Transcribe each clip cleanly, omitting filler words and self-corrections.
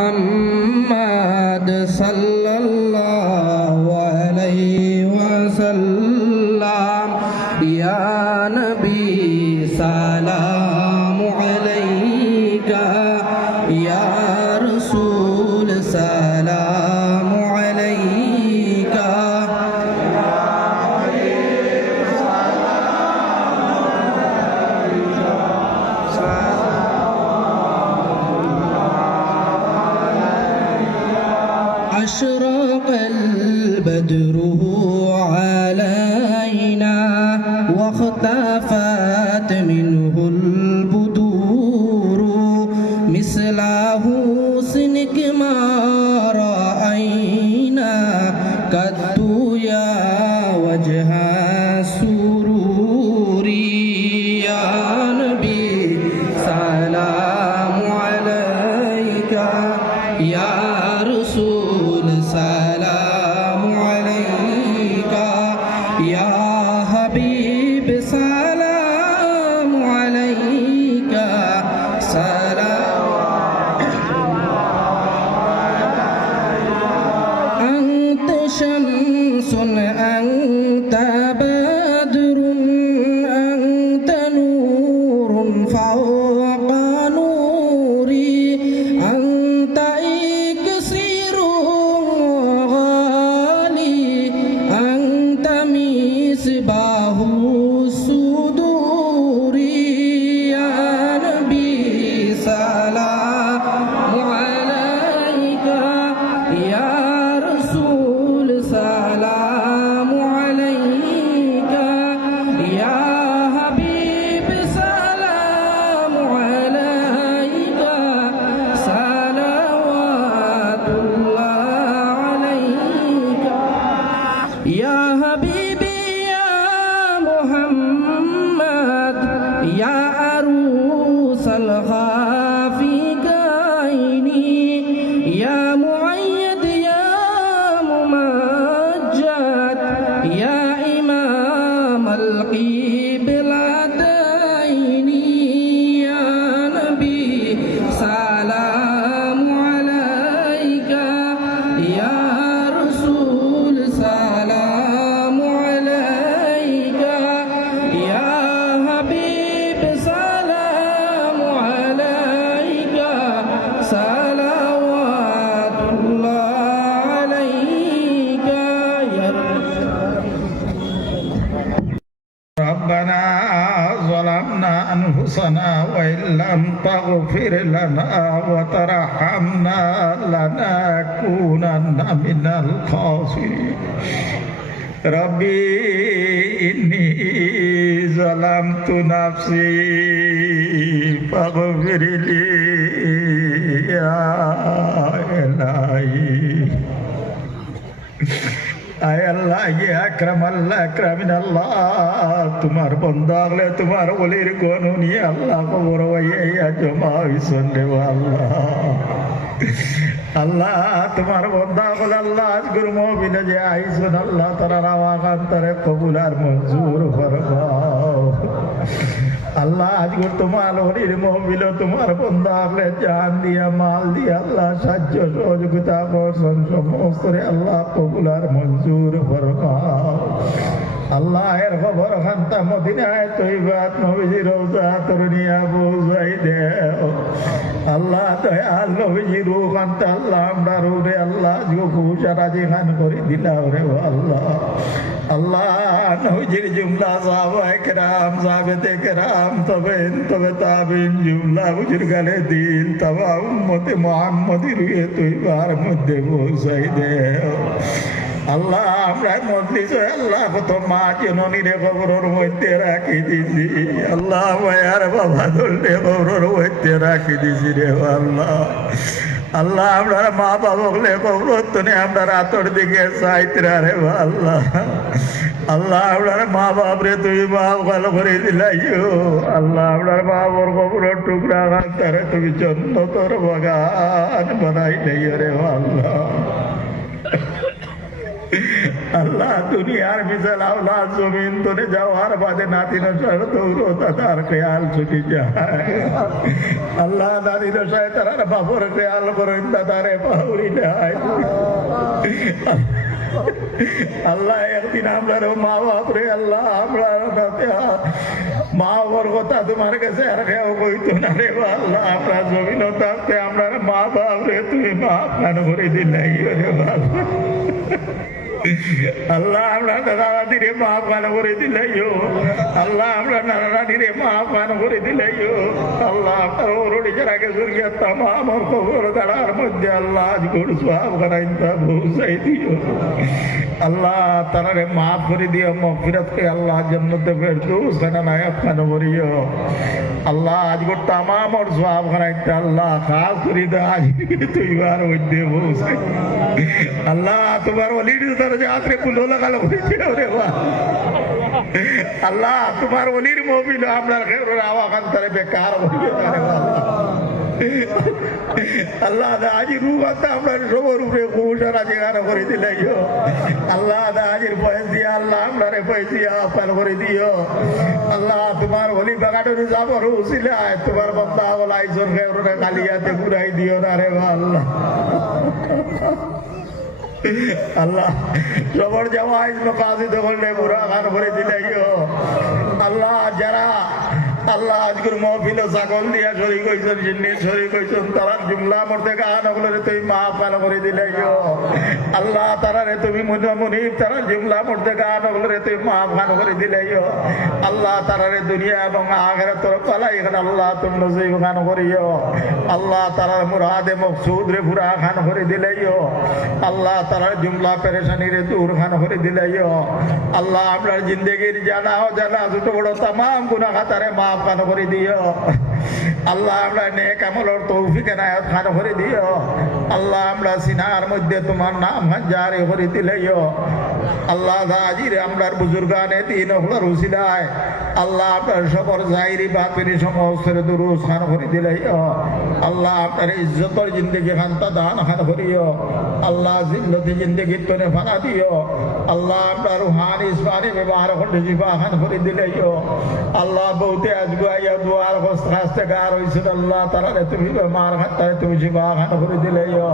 محمد صلى الله عليه وسلم يا نبي سلام عليك يا رسول سلام عليك أشرق البدر علينا واختفت منه البدور مثل حسنك ما رأينا قد يا وجه السرور يا نبي سلام عليك يا رسول سلام عليك يا حبيب سلام عليك سلام أنت شمس أنت بدر أنت نور فوق نوري أنت إكسير غالي أنت مصباح الصدور يا نبي سلام عليك يا رسول سلام عليك يا حبيب سلام عليك صلوات الله عليك يا حبيبي يا محمد يا عروس الخافقين يا مؤيد يا ممجد يا إمام القبلتين يا نبي سلام عليك يا رسول سلام عليك يا حبيب سلام عليك صلوات الله عليك يا ربنا ظلمنا أنفسنا وإن لم تغفر لنا وترحمنا لنكونن من الخاسرين ربي إني ظلمت نفسي فاغفر لي يا إلهي আয় আল্লাহ ইয়ে আকরাম আল্লাহ আকরামিন আল্লাহ তোমার বন্ধা হলে তোমার বলির গণ নিয়ে আল্লাহ খবর হইয়া জমা হইছেন রে আল্লাহ আল্লাহ তোমার বন্ধা হলে আল্লাহ আজগুর মহবিলে যে আইসুন আল্লাহ তারা রাওয়াগান তারে কবুল আর মঞ্জুর ফরমাও আল্লাহ আজগুর তোমার হরির মহবিল তোমার বন্ধা হলে জান দিয়া মাল দিয়া আল্লাহ সাহায্য সহযোগিতা করছেন সমস্ত রে আল্লাহ কবুল আর মঞ্জুর ফরমাও আল্লাহ এর খবর খান্তা মদিনায় তৈবাত নবীজি রওজা তরুণিয়া বুঝাই দেও আল্লাহ দয়াল নবীজি রূহ খান্তা আল্লাহ আমরা রূহে আল্লাহ আজকে খুশা রাজি খান করে দিলাও রে আল্লাহ আল্লাহ নবীজির জুমলা সাহাবায়ে কেরাম সাহাবেতে কেরাম তবে তাবিন জুমলা বুজুর্গানে দিন তবা উম্মতে মুহাম্মদি রুহে তৈবার মধ্যে পৌঁছাই দেও আল্লাহ আমরা মজলিস আল্লাহ কত মা জননীরে কবরের মধ্যে রাখি দিছি আল্লাহ মায়ার বাবা দলরে কবরের মধ্যে রাখি দিছি রে আল্লাহ আল্লাহ আমরা মা বাবকলে কবরত নে আমরা রাতর দিকে চাইতরা রে আল্লাহ আল্লাহ আমরা মা বাপরে তুই মাফ ভালো করে দিলাইও আল্লাহ আমরা বাবর কবরের টুকরা রাখতারে তুমি জান্নাতের বাগান বানাই দিও রে আল্লাহ আল্লাহ দুনিয়ার মিসাল আওলাদ জমিন তোরে যাওয়ার বাদে নাতি নসার দৌড়তা তার খেয়াল ছুটি যায় আল্লাহ নাতি নসায় তার বাপর খেয়াল করেন তারে পাউরি যায় আল্লাহ একদিন আমরা মা বাপরে আল্লাহ আমরা মা বাবার কথা তোমার কাছে আর কেউ কইতো না রে আল্লাহ আমরা জমিন থাকতে আমরা মা বাপরে তুমি মা খান করে দিলাই রে বাবা আল্লাহ আমরা দাদা দাদিরে মা পান করে দিলাইও আল্লাহ আমরা নানা নানিরে মা পান করে দিলাইও আল্লাহ আপনার ওরড়ি যারা গেছে তাম আমার খবর দাঁড়ার মধ্যে আল্লাহ আজ গড় সব করাইতা পৌঁছাই দিও আল্লাহ তারারে মাফ করে দিও মগফিরাত কে আল্লাহ জান্নাতে ফেরদৌস খানা নায়াব খান করিও আল্লাহ আজ গড় তামাম ওর সব করাইতা আল্লাহ খাস করে দে আজ তুই বার মধ্যে পৌঁছাই আল্লাহ তোমার ওলির যাত্রে কুলো লাগালো রে আল্লাহ তোমার ওলির মহফিল আপনার খেউরের আওয়াজ তারে বেকার হইবে না রে আল্লাহ আজি রূপ আছে আপনার সবর উপরে কুশার আজি গানা করে দিলাইও আল্লাহ আজির বয়স দিয়া আল্লাহ আপনারে পয়সিয়া আপান করে দিও আল্লাহ তোমার ওলি বাগাটোরে যাবর উসিলা তোমার বান্দা ওলাই জোর খেউরের কালিয়াতে ঘুরাই দিও না রে আল্লাহ আল্লাহ সবর জামাইজ মকাসিদ করলে বুড়া খান করে দিলাইও আল্লাহ যারা আল্লাহ আজকের মহফিল ছাগল দিয়া শরীক হইছেন জিন্নি শরীক হইছেন তারা জুমলা মরতে গান ওগুলোরে তুমি মা পান করে দিলাইও আল্লাহ তারারে তুমি মুনিব তারা জুমলা মরতে গান ওগুলোরে তুমি মা পান করে দিলাইও আল্লাহ তারারে দুনিয়া এবং আখিরাত তোর পালাই এখানে আল্লাহ তুমি নসিব খান করিও আল্লাহ তারার মুরাদে মকসুদ রে পুরা খান করে দিলাইও আল্লাহ তারার জুমলা পেরেশানি রে দূর খান করে দিলাইও আল্লাহ আপনার জিন্দগির জানা অজানা ছোট বড় তামাম গুনাহ খাতারে মাফ খান করে দিও আল্লাহ আমরা নেক আমলের তৌফিক এনায়েত খান করে দিও আল্লাহ আমরা সিনার মধ্যে তোমার নাম জারি করে দিলাইও আল্লাহ আজিরে আমরার বুজুর্গানে তিন হলার উসিলায় আল্লাহ আপনার সবর জাহিরি বাতিনি সমস্ত দুরুস খান করে দিলাইও আল্লাহ আপনার ইজ্জতর জিন্দগি খানতা দান খান করিও আল্লাহ জিল্লতি জিন্দগি তোনে ফানা দিও আল্লাহ আপনার রুহানি ইসমানি ব্যবহার করে জিবা খান করে দিলাইও আল্লাহ বহুতে আজগু আইয়া দুয়ার হস্তে গার হইছেন আল্লাহ তারারে তুমি বেমার খাতায় তুমি জিবা খান করে দিলাইও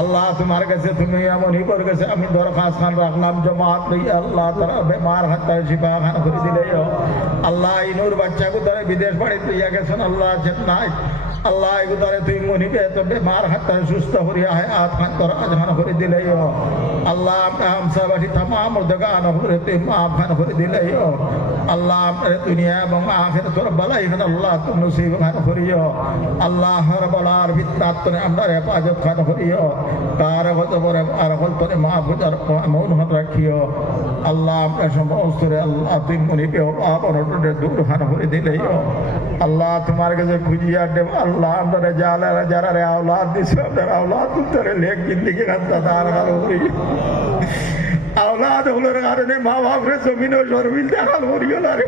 আল্লাহ তোমার কাছে তুমি এমন হিপর কাছে আমি দরখাস্ত খান রাখলাম জমাত লই আল্লাহ তারা বেমার খাতায় জিবা খান করে দিলাইও আল্লাহ ইনুর বাচ্চাকে তারা বিদেশ বাড়িতে ইয়া গেছেন আল্লাহ চেন্নাই আল্লাহ এগুদারে তুই মনিবে তো বেমার হাতায় সুস্থ করিয়া হায়াত খান কর আজহান করে দিলাইও আল্লাহ আমরা হামসা বাড়ি তামাম দগান করে তুই মাফ খান করে দিলাইও আল্লাহ আপনার দুনিয়া এবং আখিরাতের বালাই খান আল্লাহ তুমি নসিব খান করিও আল্লাহ হর বলার বিতনাত তোরে আমরা হেফাজত খান করিও কার হতে পরে আর হল তোরে মাফ আর মৌন হাত রাখিও আল্লাহ আপনার সমস্ত আল্লাহ তুই মনিবে আপনরে দূর খান করে দিলাইও আল্লাহ তোমার কাছে খুঁজিয়া দেব আল্লাহ আমরা যারা যারা রে আওলাদ দিছে আপনার আওলাদ তোরে লেখ জিন্দিগি খান্তা তার কারণে আওলাদ হলোর কারণে মা বাপরে জমিন ও শরমিল দেখাল করিও না রে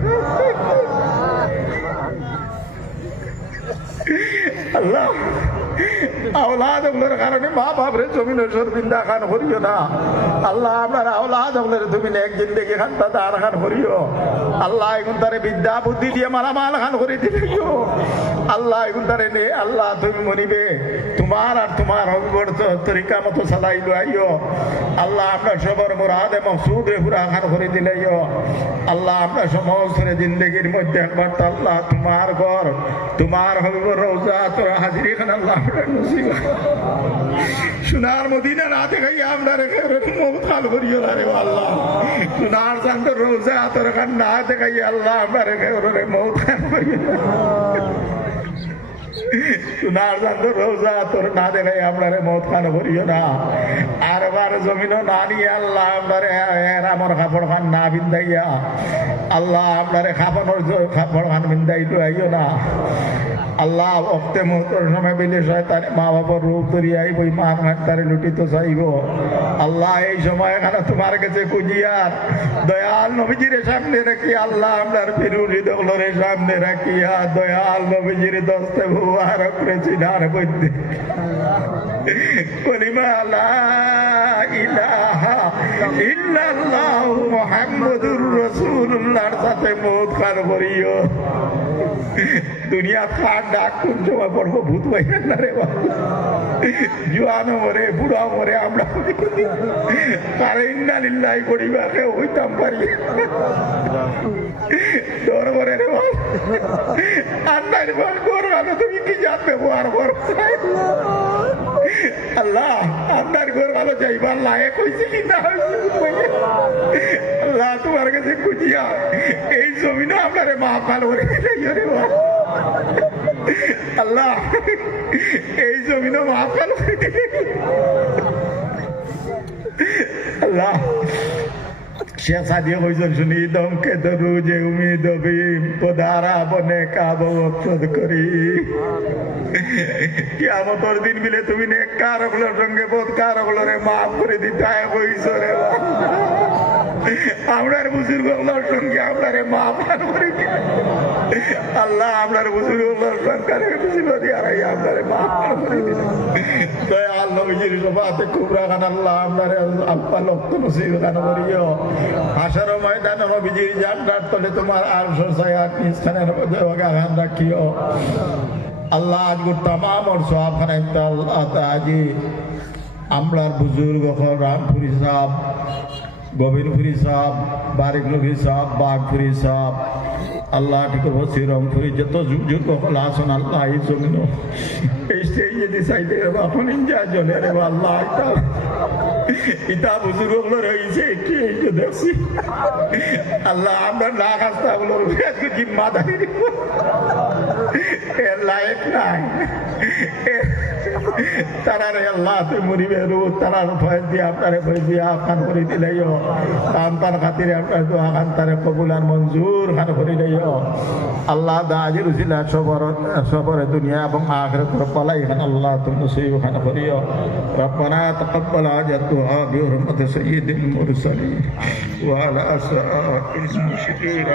আল্লাহ আওলাদ হলোর কারণে মা বাপরে জমিন ও শরমিন্দা খান করিও না আল্লাহ আপনার আওলাদ হলোর তুমি লেখ জিন্দিগি খান্তা তার খান করিও আল্লাহ এখন তারে বিদ্যা বুদ্ধি দিয়ে মালামাল খান করে দিলেও আল্লাহ এখন তারে নে আল্লাহ তুমি মনিবে তোমার আর তোমার অভিবর তরিকা মতো সালাই আইও আল্লাহ আপনার সবর মুরাদে মকসুদ রে পুরা খান করে দিলেও আল্লাহ আপনার সমস্ত জিন্দগির মধ্যে একবার আল্লাহ তোমার ঘর তোমার হবিবর রওজা তোর হাজিরি খান আল্লাহ আপনার নসিব সোনার মদিনা না দেখাই আমরা রেখে মত খাল করিও না রে আল্লাহ সোনার চান্দর রওজা তোর খান না দেখাই আল্লাহ আমরা রেখে ওরে মত খান করিও সোনার চান্দর রওজা তোর না দেখাই আমরা রে মত খান করিও না আর বার জমিনও না নিয়ে আল্লাহ আমরা আমার কাপড় খান না বিন্দাইয়া আল্লাহ আপনারে কাপড় খান বিন্দাইলো আইও না আল্লাহ অক্তে মুহূর্তের সময় বেলে শয়তানে মা বাবার রূপ ধরিয়ে আইব মান হাতারে লুটিত চাইব আল্লাহ এই সময় এখানে তোমার কাছে খুঁজিয়ার দয়াল নবীজির সামনে রাখি আল্লাহ আপনার বিরুদ্ধে দলের সামনে রাখিয়া দয়াল নবীজির দস্তে ভুয়ার করেছি নার মধ্যে কলিমা লা ইলাহা ইল্লাল্লাহু মুহাম্মাদুর রাসূলুল্লাহর সাথে মত খান করিও দুনিয়া খান ডাক কোন সময় পড়বো ভূত ভাইয়া না রে বাবা জুয়ানো মরে বুড়া মরে আমরা কারে ইন্না লিল্লাহি করিবাকে হইতাম পারি তোর মরে রে বাবা আন্নার বল করবানো তুমি কি জাত ব্যবহার করো আল্লাহ আপনার ঘর ভালো যাইবার লায়ক হয়েছে কি না আল্লাহ তোমার কাছে খুঁজিয়া এই জমিনও আপনারে মা ভালো করে আল্লাহ এই জমিনও মা ভালো আল্লাহ शेषा दिए कौन सुनी दम के दरु जे उम्मीद भी पधारा बने काबो पद करी क्या मोटर दिन मिले तुम्हें ने कारगलो रंगे बहुत कारगलो रे माफ करे दिता है कोई सोरे আপনার বুজুর্গগুলোর সঙ্গে আপনারে মাফ করে আল্লাহ আপনার বুজুর্গগুলোর সরকারে মুসিবত আরাই আপনারে মাফ করে দিন দয়াল নবীজির সভাতে কুবরা খান আল্লাহ আপনারে আল্লাহ লক্ষ নসিব দান করিও হাসর ময়দানে নবীজির জান্নাত তলে তোমার আরশের ছায়া নিস্থানের মধ্যে গান রাখিও আল্লাহ আজ तमाम और সওয়াব খানাই আল্লাহ তাজি আমলার বুজুর্গ রামপুরি সাহেব गोविंदपुरी साहब बारिकलुगी साहब बागपुरी साहब अल्लाह ठीक बसी रंगपुरी जो जुग को लासन अल्लाह ही सुनो स्टेज दिसाइते अपन इंजा जले रे अल्लाह इता बुजुर्ग लो रहीसे की जो देखसी अल्लाह আমরা না খাস্তা বলো আজকে জিম্মাদারি এর লায়ক নাই তারারে আল্লাহ তুই মরিবে রু তারার ভয় দিয়ে আপনারে ভয় দিয়ে আফান করে দিলাইও তার খাতিরে আপনার দোয়া খান তারে কবুল আর মঞ্জুর খান করে দিও আল্লাহ দাজির উসিলা সবর দুনিয়া এবং আখিরাত রব্বালাই খান আল্লাহ তুমি নসিব খান করিও রব্বানা তাকাব্বাল হাজাত দুআ বিহুরমত সাইয়্যিদিল মুরসালিন ওয়া আলা আসহাবিল মুশরিকিন